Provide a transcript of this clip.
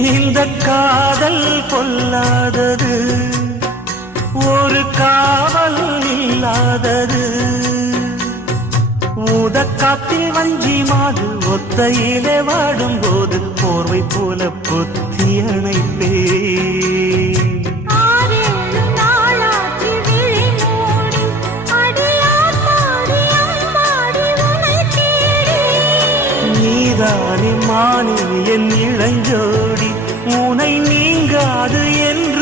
இந்த காதல் கொல்லாதது, ஒரு காவல் இல்லாதது. ஊதக்காத்தில் வஞ்சி மாது ஒத்தையிலே வாடும் போது போர்வை போல பொத்தி அணைப்பே. நீதானே மானே என் இளஞ்சோடி, உனை நீங்காது என்று